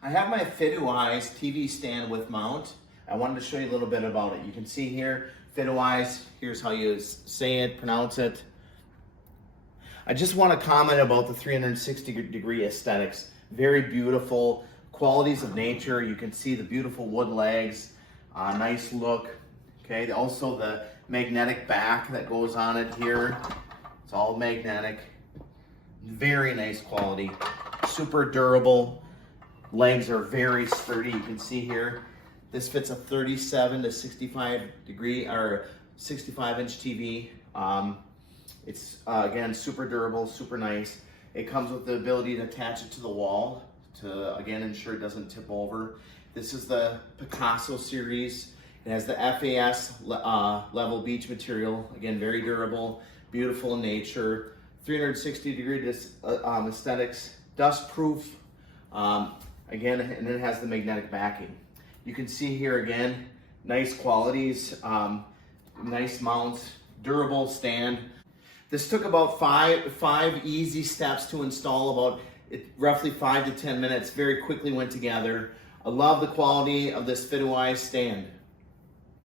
I have my FitWise TV stand with mount. I wanted to show you a little bit about it. You can see here, FitWise, here's how you say it, pronounce it. I just want to comment about the 360-degree aesthetics. Very beautiful, qualities of nature. You can see the beautiful wood legs, nice look. Okay, also the magnetic back that goes on it here. It's all magnetic. Very nice quality, super durable. Legs are very sturdy. You can see here, this fits a 37 to 65 degree or 65 inch TV. It's again super durable, super nice. It comes with the ability to attach it to the wall to again ensure it doesn't tip over. This is the Picasso series. It has the FAS level beach material. Again, very durable, beautiful in nature. 360-degree aesthetics, dust proof. Again, and it has the magnetic backing. You can see here again, nice qualities, nice mounts, durable stand. This took about five easy steps to install, roughly 5 to 10 minutes. Very quickly went together. I love the quality of this FitWise stand.